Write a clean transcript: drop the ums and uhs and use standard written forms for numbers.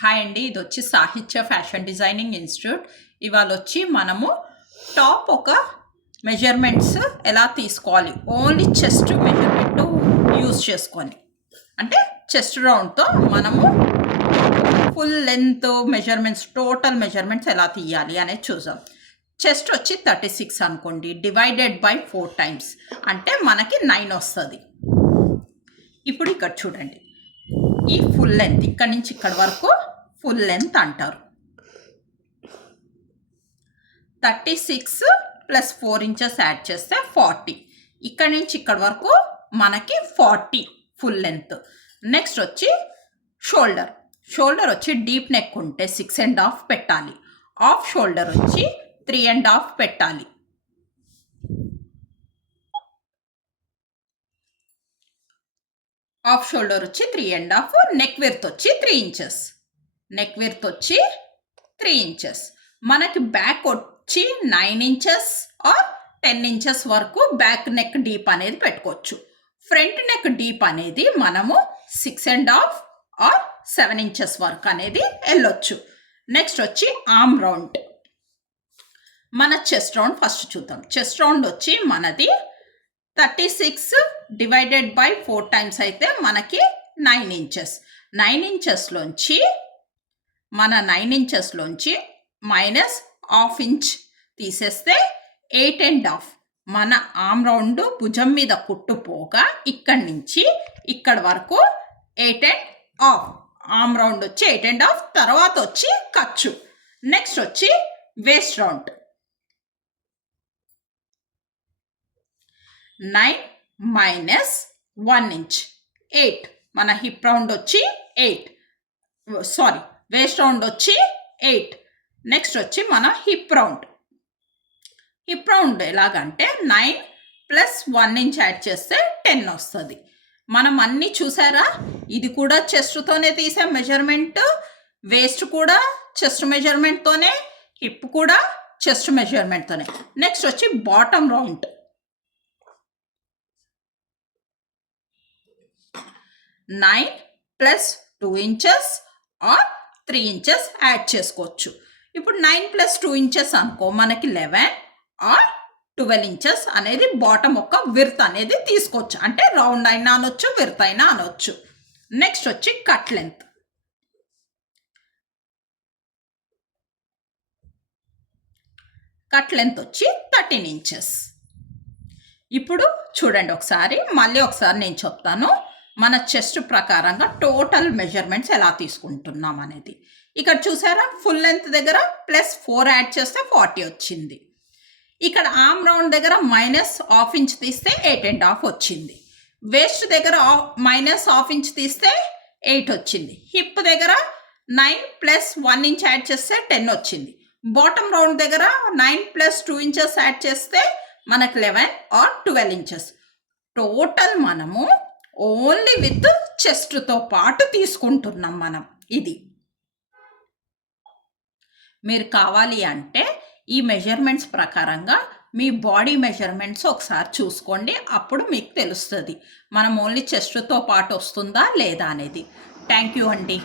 Hi అండి, ఇది వచ్చి సాహిత్య ఫ్యాషన్ డిజైనింగ్ ఇన్స్టిట్యూట్. ఇవాళ వచ్చి మనము టాప్ ఒక మెజర్మెంట్స్ ఎలా తీసుకోవాలి, ఓన్లీ చెస్ట్ మెజర్మెంట్ యూజ్ చేసుకొని, అంటే చెస్ట్ రౌండ్తో మనము full length measurements, total measurements ఎలా తీయాలి అనేది చూసాం. చెస్ట్ వచ్చి 36 అనుకోండి, డివైడెడ్ బై 4 times అంటే మనకి 9 వస్తుంది. ఇప్పుడు ఇక్కడ చూడండి, ఈ ఫుల్ లెంత్ ఇక్కడ నుంచి ఇక్కడ వరకు ఫుల్ లెంత్ అంటారు. 36 ప్లస్ 4 inches యాడ్ చేస్తే 40. ఇక్కడ నుంచి ఇక్కడ వరకు మనకి 40 ఫుల్ లెంత్. నెక్స్ట్ వచ్చి షోల్డర్. షోల్డర్ వచ్చి డీప్ నెక్ ఉంటే 6.5 పెట్టాలి. ఆఫ్ షోల్డర్ వచ్చి 3.5 పెట్టాలి. ఆఫ్ షోల్డర్ వచ్చి 3.5. నెక్ విడ్త్ వచ్చి 3 inches. నెక్ విడ్త్ వచ్చి 3 inches. మనకి బ్యాక్ వచ్చి 9 inches ఆర్ 10 inches వరకు బ్యాక్ నెక్ డీప్ అనేది పెట్టుకోవచ్చు. ఫ్రంట్ నెక్ డీప్ అనేది మనము 6.5 ఆర్ 7 inches వరకు అనేది వెళ్ళొచ్చు. నెక్స్ట్ వచ్చి ఆర్మ్ రౌండ్. మన చెస్ట్ రౌండ్ ఫస్ట్ చూద్దాం. చెస్ట్ రౌండ్ వచ్చి మనది 36 డివైడెడ్ బై 4 times అయితే మనకి 9 inches. 9 inchesలోంచి మన 9 inchesలోంచి మైనస్ ½ inch తీసేస్తే 8.5. మన ఆర్మ్ రౌండ్ భుజం మీద కుట్టుపోగా ఇక్కడి నుంచి ఇక్కడ వరకు 8.5. ఆర్మ్ రౌండ్ వచ్చి 8.5. తర్వాత వచ్చి ఖర్చు. నెక్స్ట్ వచ్చి వేస్ట్ రౌండ్. 9 minus 1 inch 8. మన హిప్ రౌండ్ వచ్చి 8. వేస్ట్ రౌండ్ వచ్చి 8. నెక్స్ట్ వచ్చి మన హిప్ రౌండ్. హిప్ రౌండ్ ఎలాగంటే 9 ప్లస్ 1 inch యాడ్ చేస్తే 10 వస్తుంది. మనం అన్నీ చూసారా, ఇది కూడా చెస్ట్తోనే తీసే మెజర్మెంట్, వేస్ట్ కూడా చెస్ట్ మెజర్మెంట్తోనే, హిప్ కూడా చెస్ట్ మెజర్మెంట్తోనే. నెక్స్ట్ వచ్చి bottom round. 9 plus 2 inches or 3 inches add చేసుకోవచ్చు. ఇప్పుడు 9 ప్లస్ 2 inches అనుకో, మనకి 11 ఆర్ 12 inches అనేది బాటమ్ ఒక విడ్త్ అనేది తీసుకోవచ్చు. అంటే రౌండ్ అయినా అనొచ్చు, విడ్త్ అయినా అనొచ్చు. నెక్స్ట్ వచ్చి కట్ లెంత్. కట్ లెంత్ వచ్చి 13 inches. ఇప్పుడు చూడండి ఒకసారి, మళ్ళీ ఒకసారి నేను చెప్తాను మన చెస్ట్ ప్రకారంగా టోటల్ మెజర్మెంట్స్ ఎలా తీసుకుంటున్నాం అనేది. ఇక్కడ చూసారా, ఫుల్ లెంత్ దగ్గర ప్లస్ 4 యాడ్ చేస్తే 40 వచ్చింది. ఇక్కడ ఆర్మ్ రౌండ్ దగ్గర మైనస్ ½ inch తీస్తే 8.5 వచ్చింది. వేస్ట్ దగ్గర మైనస్ ½ inch తీస్తే 8 వచ్చింది. హిప్ దగ్గర 9 ప్లస్ 1 inch యాడ్ చేస్తే 10 వచ్చింది. బాటమ్ రౌండ్ దగ్గర 9 ప్లస్ 2 inches యాడ్ చేస్తే మనకు 11 ఆర్ 12 inches. టోటల్ మనము ఓన్లీ విత్ చెస్ట్తో పాటు తీసుకుంటున్నాం మనం. ఇది మీరు కావాలి అంటే ఈ మెజర్మెంట్స్ ప్రకారంగా మీ బాడీ మెజర్మెంట్స్ ఒకసారి చూసుకోండి, అప్పుడు మీకు తెలుస్తుంది మనం ఓన్లీ చెస్ట్తో పాటు వస్తుందా లేదా అనేది. థ్యాంక్ యూ అండి.